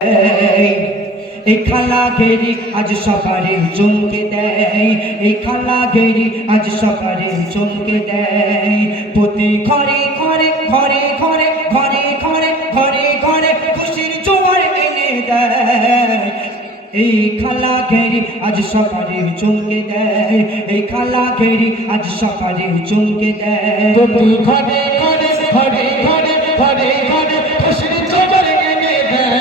এই খালা ঘেরি আজ সকালে চমকে দেয়, এই খালা ঘেরি আজ সকালে চমকে দেয়। প্রতি ঘরে ঘরে ঘরে ঘরে ঘরে ঘরে ঘরে ঘরে খুশির জোয়ার এনে দেয়। এই খালা ঘেরি আজ সকালে চমকে দেয়, এই খালা ঘেরি আজ সকালে চমকে দেয়। প্রতি ঘরে ঘরে ঘরে ঘরে ঘরে ঘরে খুশির জোয়ার এনে দেয়।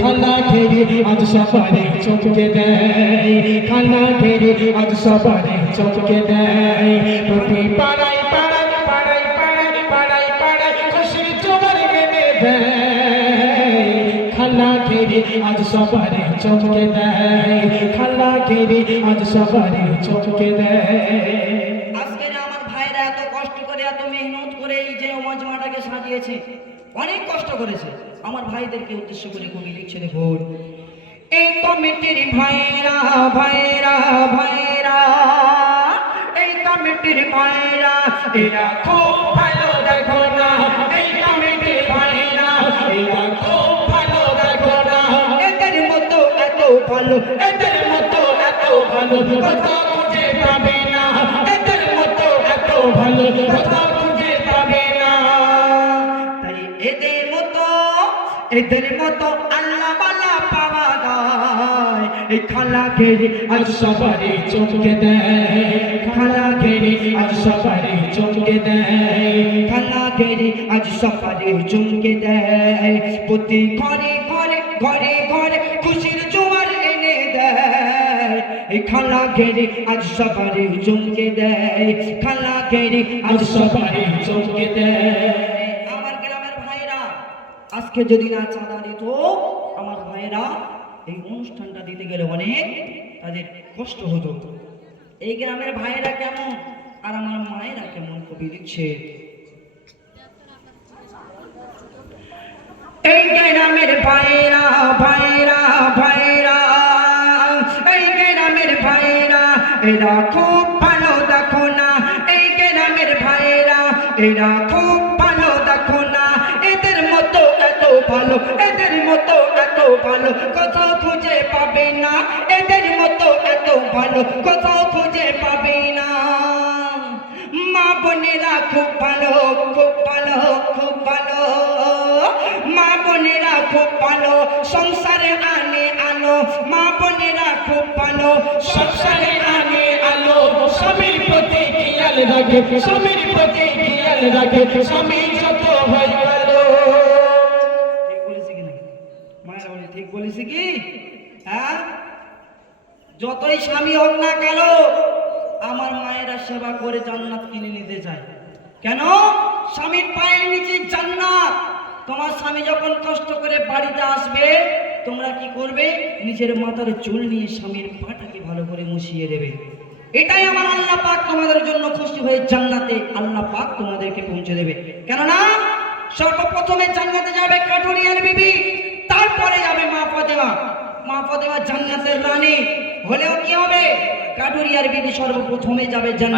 খালা ঘেরি আজ সকালে চমকে দেয়, খালা ঘেরি আজ সকালে চমকে দেয়। প্রতি পাড়ায় পাড়ায় পাড়ায় পাড়ায় পাড়ায় পাড়ায় খুশির জোয়ার এনে দেয়। খালা ঘেরি আজ সকালে চমকে দেয়, খালা ঘেরি আজ সকালে চমকে দেয়। আজকের আমার ভাইরা এত কষ্ট করে এত মেহনত করে এই যে মজমাটাকে সাজিয়েছে, অনেক কষ্ট করেছে। আমার ভাইদেরকে উদ্দেশ্য করে কবি লিখছে, দেখুন এই কমিটির ভাইরা ভাইরা ভাইরা, এই কমিটির ভাইরা এরা খুব ভালো, দেখো না এই কমিটির ভাইরা এরা খুব ভালো, দেখো না এদের মতো এত ভালো, এদের মতো এত ভালো কোথাও খুঁজে পাবে না, এদের মতো এত ভালো কোথাও খুঁজে পাবে না। তাই এদের মতো আল্লাহ বালা পাওয়া যায়। এই খালা ঘেরি আজ সবারে চমকে দেয়, খালা ঘেরি আজ সবারে চমকে দেয়। খালা ঘেরি আজ সকালে চমকে দেয়। প্রতি ঘরে ঘরে ঘরে ঘরে খুশির জোয়ার এনে দেয়। এই খালা ঘেরি আজ সকালে চমকে দেয়, খালা ঘেরি আজ সবারে চমকে দেয়। আমার গ্রামের ভাইরা আজকে যদি না চাঁদা দিত, আমার ভাইরা এই অনুষ্ঠানটা দিতে গেলে অনেক তাদের কষ্ট হতো। এই গ্রামের ভাইরা কেমন আর আমার মায়েরা কেমন, কবি লিখছে এই গ্রামের ভাইরা ভাইরা ভাইরা, এই গ্রামের ভাইরা এরা খুব ভালো, দেখো না এই গ্রামের ভাইরা এরা খুব ভালো, দেখো না এদের মতো এত ভালো, এদের মতো এত ভালো কোথাও খুঁজে পাবে না, এদের মতো এত ভালো কোথাও খুঁজে পাবে না। মা বোনেরা খুব ভালো, খুব ভালো, খুব ভালো, মা বোনেরা খুব ভালো সংসারে আনে আলো, মা বোনেরা খুব ভালো সংসারে আনে আলো। স্বামীর প্রতি খেয়াল রাখে, স্বামীর প্রতি খেয়াল রাখে, স্বামী যত হয় ভালো। ঠিক বলেছি কি না মায়েরা, বলে ঠিক বলেছি কি? হ্যাঁ, যতই স্বামী হোক না কেন আমার মায়েরা সেবা করে জান্নাত কিনে নিতে চায়। কেন? স্বামীর পায়ের নিচে জান্নাত। তোমার স্বামী যখন কষ্ট করে বাড়িতে আসবে, তোমরা কি করবে? নিজের মাথার চুল নিয়ে স্বামীর পাটাকে ভালো করে মুছিয়ে দেবে। এটাই আমার আল্লাহ পাক তোমাদের জন্য খুশি হয়ে জান্নাতে আল্লাহ পাক তোমাদেরকে পৌঁছে দেবে। কেননা সর্বপ্রথমে জান্নাতে যাবে কাঠুরিয়ার বিবি, তারপরে যাবে মা ফাতেমা। মা ফাতেমা জান্নাতের রানী হলেও কি হবে? কাঠুরিয়ার বিবি সর্বপ্রথমে যাবে জান্নাতে।